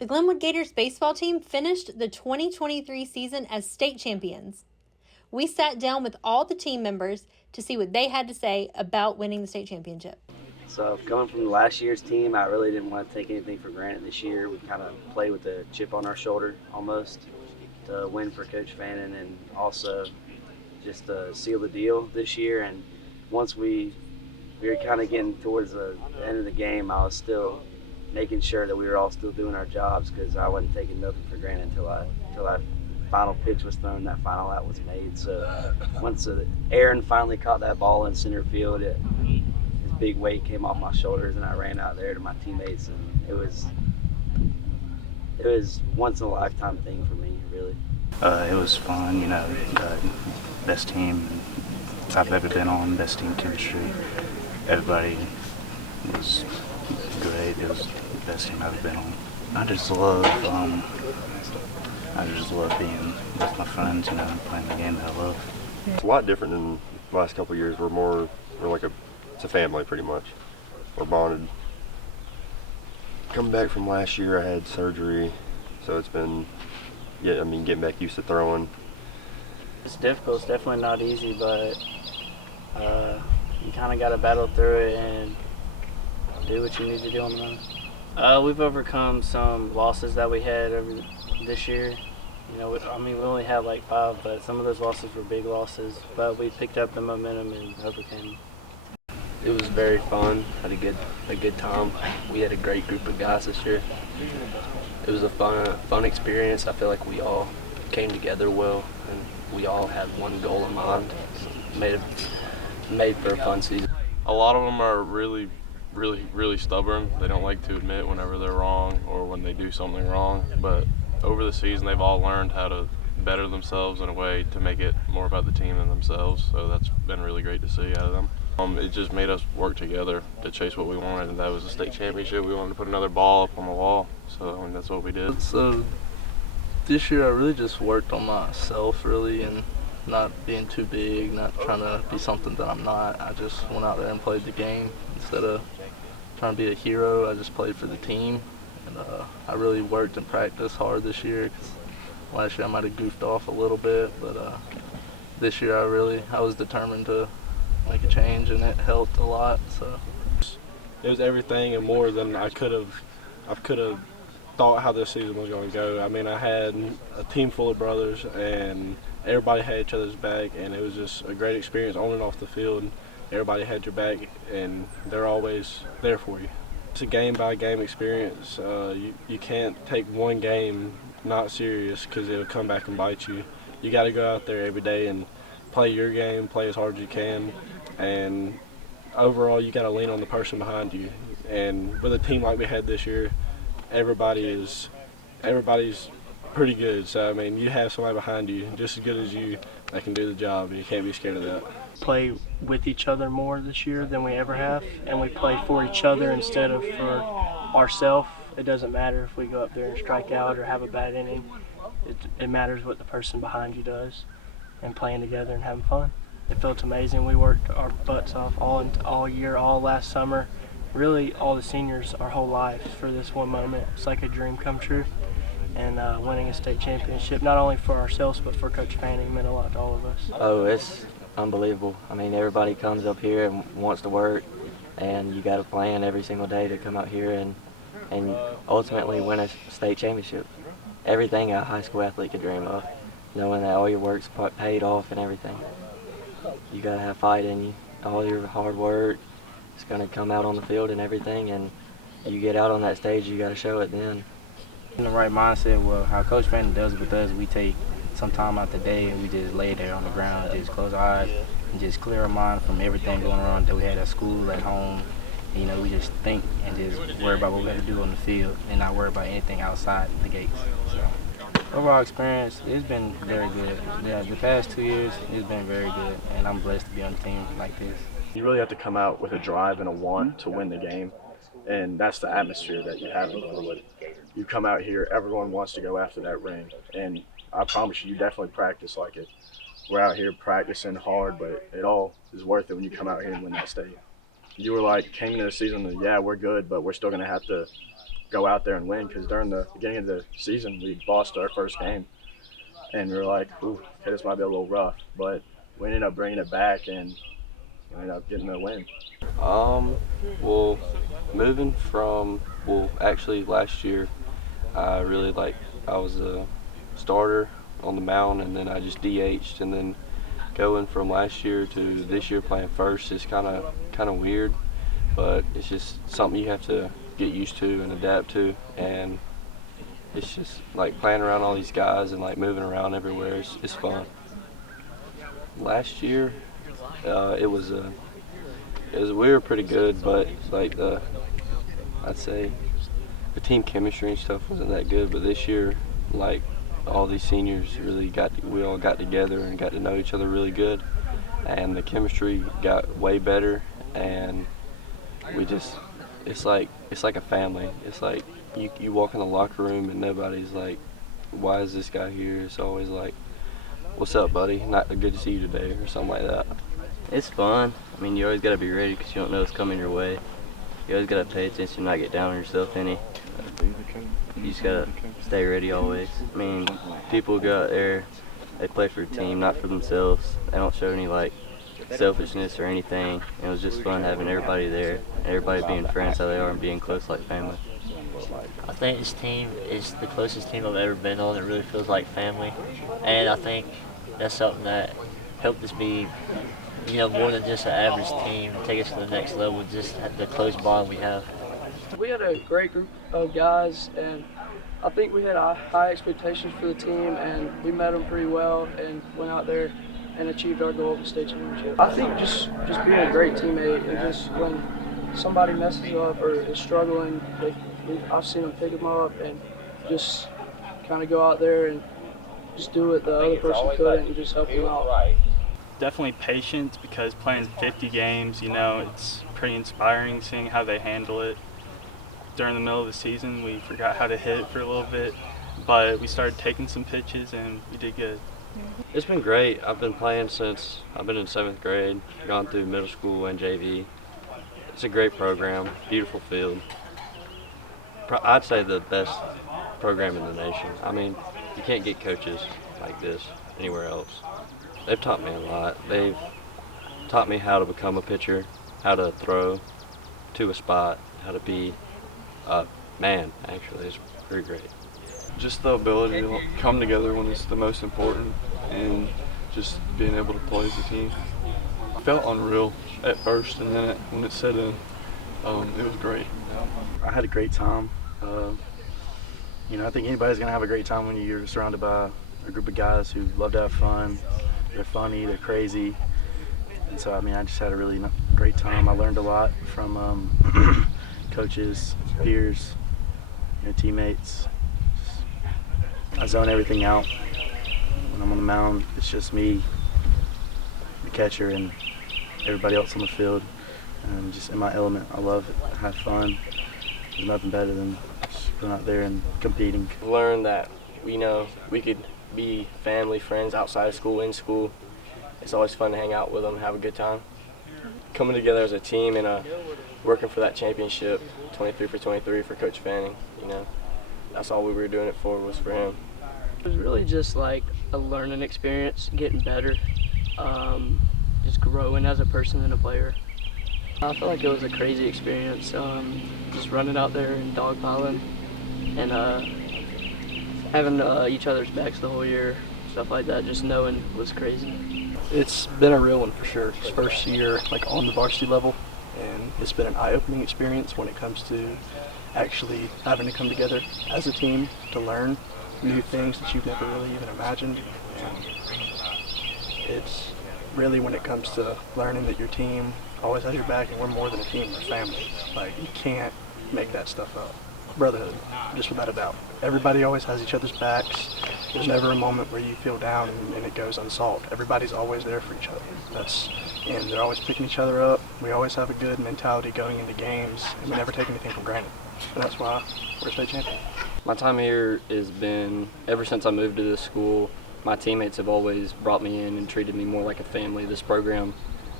The Glenwood Gators baseball team finished the 2023 season as state champions. We sat down with all the team members to see what they had to say about winning the state championship. So coming from last year's team, I really didn't want to take anything for granted this year. We kind of played with a chip on our shoulder almost to win for Coach Fannin and also just to seal the deal this year. And once we were kind of getting towards the end of the game, I was still making sure that we were all still doing our jobs because I wasn't taking nothing for granted until I final pitch was thrown, that final out was made. So once Aaron finally caught that ball in center field, his big weight came off my shoulders, and I ran out there to my teammates, and it was once in a lifetime thing for me, really. It was fun, best team I've ever been on, best team chemistry. Everybody was great. It was the best team I've ever been on. I just love being with my friends, playing the game that I love. It's a lot different than the last couple of years. It's a family pretty much. We're bonded. Coming back from last year, I had surgery, so it's been, getting back used to throwing. It's difficult. It's definitely not easy, but you kind of got to battle through it and do what you need to do on the mound. We've overcome some losses that we had this year. We only had like 5, but some of those losses were big losses. But we picked up the momentum and overcame. It was very fun. Had a good time. We had a great group of guys this year. It was a fun experience. I feel like we all came together well, and we all had one goal in mind. Made for a fun season. A lot of them are really, really stubborn. They don't like to admit whenever they're wrong or when they do something wrong. But over the season, they've all learned how to better themselves in a way to make it more about the team than themselves. So that's been really great to see out of them. It just made us work together to chase what we wanted, and that was the state championship. We wanted to put another ball up on the wall, so that's what we did. So this year I really just worked on myself, really, and not being too big, not trying to be something that I'm not. I just went out there and played the game. Instead of trying to be a hero, I just played for the team. And I really worked and practiced hard this year, because last year I might have goofed off a little bit, but this year I was determined to make a change, and it helped a lot. So it was everything and more than I could have thought how this season was going to go. I had a team full of brothers, and everybody had each other's back, and it was just a great experience on and off the field. Everybody had your back, and they're always there for you. It's a game-by-game experience. You can't take one game not serious, because it'll come back and bite you. You got to go out there every day and play your game, play as hard as you can, and overall you got to lean on the person behind you. And with a team like we had this year, everybody's pretty good. So you have somebody behind you just as good as you that can do the job, and you can't be scared of that. Play with each other more this year than we ever have, and we play for each other instead of for ourselves. It doesn't matter if we go up there and strike out or have a bad inning. It matters what the person behind you does, and playing together and having fun. It felt amazing. We worked our butts off all year, all last summer, really all the seniors our whole lives for this one moment. It's like a dream come true, and winning a state championship, not only for ourselves but for Coach Fanning, meant a lot to all of us. Oh, it's unbelievable. Everybody comes up here and wants to work, and you got a plan every single day to come out here and ultimately win a state championship. Everything a high school athlete could dream of, knowing that all your work's paid off and everything. You got to have fight in you. All your hard work is going to come out on the field and everything, and you get out on that stage, you got to show it then. In the right mindset, well, how Coach Fanning does it with us, we take some time out the day and we just lay there on the ground, just close our eyes and just clear our mind from everything going on that we had at school, at home. We just think and just worry about what we got to do on the field and not worry about anything outside the gates. So, overall experience, it's been very good. The past 2 years, it's been very good, and I'm blessed to be on a team like this. You really have to come out with a drive and a want to win the game, and that's the atmosphere that you have in Glenwood. You come out here, everyone wants to go after that ring, and I promise you definitely practice like it. We're out here practicing hard, but it all is worth it when you come out here and win that state. You were came into the season and, yeah, we're good, but we're still going to have to go out there and win, because during the beginning of the season we lost our first game, and we were like, ooh, okay, this might be a little rough, but we ended up bringing it back and ended up getting the win. Well, moving from, actually last year, I was a starter on the mound, and then I just DH'd, and then going from last year to this year playing first is kind of weird, but it's just something you have to get used to and adapt to, and it's just like playing around all these guys and like moving around everywhere is fun. Last year, we were pretty good, but like I'd say the team chemistry and stuff wasn't that good. But this year, like all these seniors we all got together and got to know each other really good, and the chemistry got way better, and it's like a family. It's like you walk in the locker room and nobody's like, why is this guy here? It's always like, what's up, buddy? Not good to see you today, or something like that. It's fun. I mean, you always got to be ready because you don't know what's coming your way. You always got to pay attention, not get down on yourself any. You just got to stay ready always. I mean, people go out there, they play for a team, not for themselves. They don't show any like selfishness or anything. It was just fun having everybody there, everybody being friends how they are and being close like family. I think this team is the closest team I've ever been on. It really feels like family, and I think that's something that helped us be, more than just an average team, take us to the next level, just the close bond we have. We had a great group of guys, and I think we had high expectations for the team, and we met them pretty well and went out there and achieved our goal of the state championship. I think just being a great teammate, and just when somebody messes up or is struggling, I've seen them pick them up and just kind of go out there and just do what the other person couldn't and just help them out. Definitely patience, because playing 50 games, it's pretty inspiring seeing how they handle it. During the middle of the season, we forgot how to hit for a little bit, but we started taking some pitches and we did good. It's been great. I've been playing since I've been in 7th grade, gone through middle school and JV. It's a great program, beautiful field. I'd say the best program in the nation. I mean, you can't get coaches like this anywhere else. They've taught me a lot. They've taught me how to become a pitcher, how to throw to a spot, how to be a man, actually. It's pretty great. Just the ability to come together when it's the most important, and just being able to play as a team. It felt unreal at first, and then when it set in, it was great. I had a great time. I think anybody's going to have a great time when you're surrounded by a group of guys who love to have fun. They're funny, they're crazy. And so, I just had a really great time. I learned a lot from coaches, peers, teammates. I zone everything out. When I'm on the mound, it's just me, the catcher, and everybody else on the field. And I'm just in my element. I love it. I have fun. There's nothing better than just going out there and competing. Learn that we could be family, friends outside of school, in school. It's always fun to hang out with them and have a good time. Coming together as a team and working for that championship, 23 for 23 for Coach Fanning, that's all we were doing it for, was for him. It was really just like a learning experience, getting better, just growing as a person and a player. I feel like it was a crazy experience, just running out there and dogpiling and having each other's backs the whole year, stuff like that, just knowing was crazy. It's been a real one for sure. It's first year on the varsity level, and it's been an eye-opening experience when it comes to actually having to come together as a team to learn new things that you've never really even imagined. And it's really when it comes to learning that your team always has your back, and we're more than a team, we're family. Like, you can't make that stuff up. Brotherhood, just without a doubt. Everybody always has each other's backs. There's never a moment where you feel down and it goes unsolved. Everybody's always there for each other. And they're always picking each other up. We always have a good mentality going into games, and we never take anything for granted. And that's why we're a state champion. My time here has been, ever since I moved to this school, my teammates have always brought me in and treated me more like a family. This program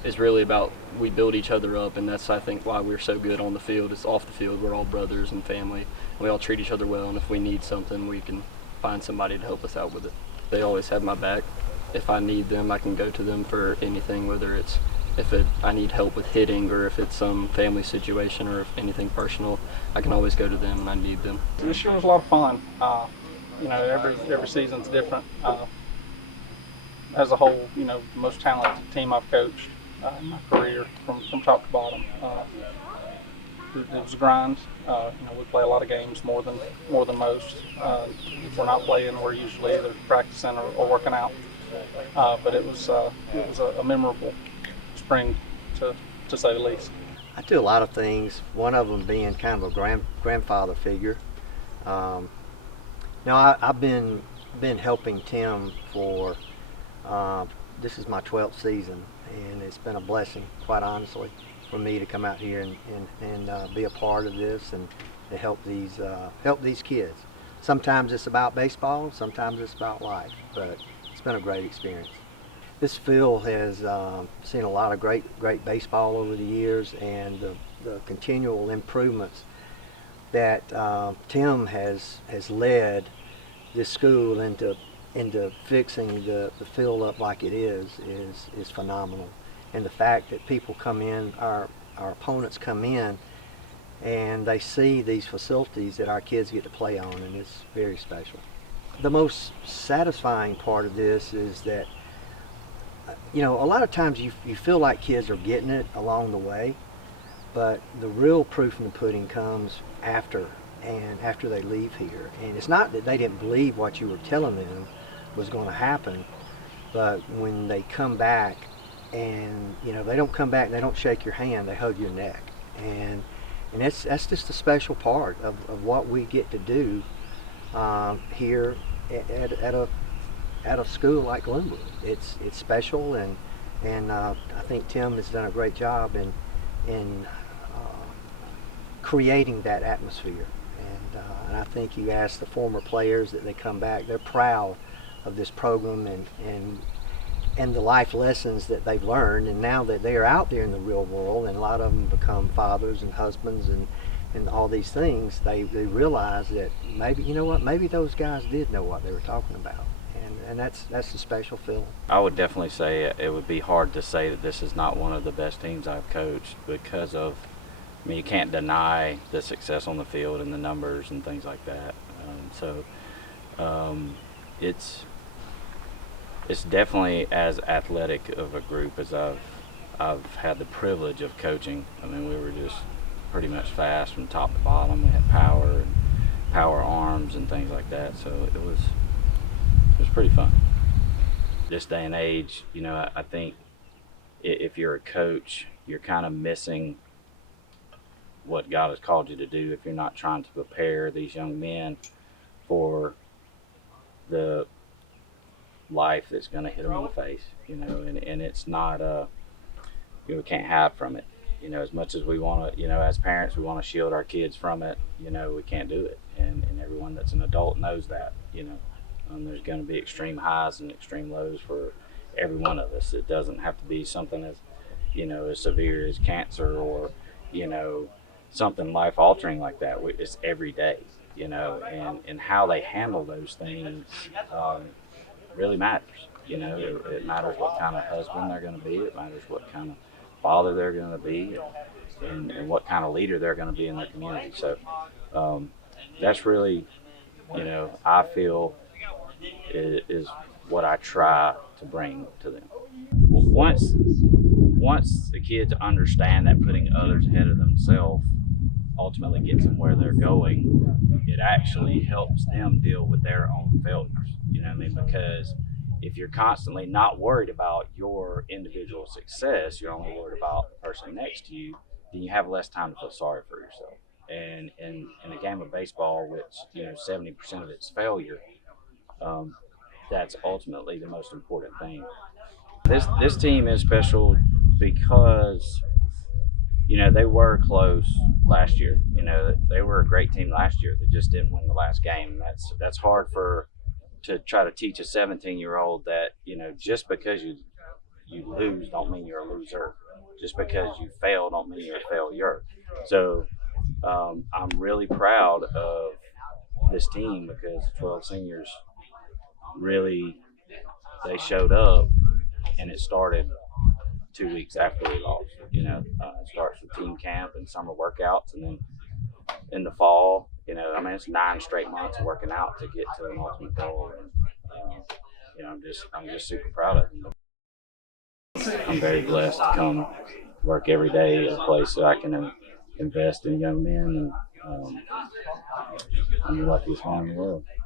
it's really about we build each other up, and that's I think why we're so good on the field. It's off the field. We're all brothers and family. We all treat each other well, and if we need something, we can find somebody to help us out with it. They always have my back. If I need them, I can go to them for anything, whether it's I need help with hitting or if it's some family situation or if anything personal, I can always go to them when I need them. This year was a lot of fun. Every season's different. As a whole, the most talented team I've coached in my career from top to bottom. It was a grind. We play a lot of games more than most. If we're not playing, we're usually either practicing or working out. But it was a memorable spring, to say the least. I do a lot of things. One of them being kind of a grandfather figure. I've been helping Tim for this is my 12th season, and it's been a blessing, quite honestly, for me to come out here and be a part of this and to help these kids. Sometimes it's about baseball, sometimes it's about life, but it's been a great experience. This field has seen a lot of great baseball over the years, and the continual improvements that Tim has led this school into fixing the field up like it is phenomenal. And the fact that people come in, our opponents come in, and they see these facilities that our kids get to play on, and it's very special. The most satisfying part of this is that a lot of times you feel like kids are getting it along the way, but the real proof in the pudding comes after they leave here. And it's not that they didn't believe what you were telling them was going to happen, but when they come back and they don't come back and they don't shake your hand, they hug your neck, and that's just a special part of what we get to do here at a school like Glenwood. It's special, and I think Tim has done a great job in creating that atmosphere. And I think you ask the former players that they come back, they're proud of this program and the life lessons that they've learned. And now that they are out there in the real world, and a lot of them become fathers and husbands and all these things, they realize that maybe those guys did know what they were talking about. And that's a special feeling. I would definitely say it would be hard to say that this is not one of the best teams I've coached because of, you can't deny the success on the field and the numbers and things like that. It's definitely as athletic of a group as I've had the privilege of coaching. We were just pretty much fast from top to bottom. We had power arms and things like that. So it was pretty fun. This day and age, I think if you're a coach, you're kind of missing what God has called you to do if you're not trying to prepare these young men for the life that's going to hit them in the face, and it's not we can't hide from it, as much as we want to, as parents we want to shield our kids from it, we can't do it, and everyone that's an adult knows that, there's going to be extreme highs and extreme lows for every one of us. It doesn't have to be something as as severe as cancer or something life altering like that. It's every day, and how they handle those things really matters. It matters what kind of husband they're going to be. It matters what kind of father they're going to be, and what kind of leader they're going to be in the community. So that's really, I feel is what I try to bring to them. Once the kids understand that putting others ahead of themselves ultimately gets them where they're going, it actually helps them deal with their own failures. Because if you're constantly not worried about your individual success, you're only worried about the person next to you, then you have less time to feel sorry for yourself. And in a game of baseball, which 70% of it's failure, that's ultimately the most important thing. This team is special because they were close last year. They were a great team last year. They just didn't win the last game. That's hard to try to teach a 17-year-old that just because you lose don't mean you're a loser. Just because you fail don't mean you're a failure. So I'm really proud of this team because the 12 seniors really, they showed up, and it started 2 weeks after we lost. It starts with team camp and summer workouts, and then in the fall, it's 9 straight months of working out to get to an ultimate goal. And, I'm just super proud of them. I'm very blessed to come work every day at a place that I can invest in young men, and I'm the luckiest man in the world.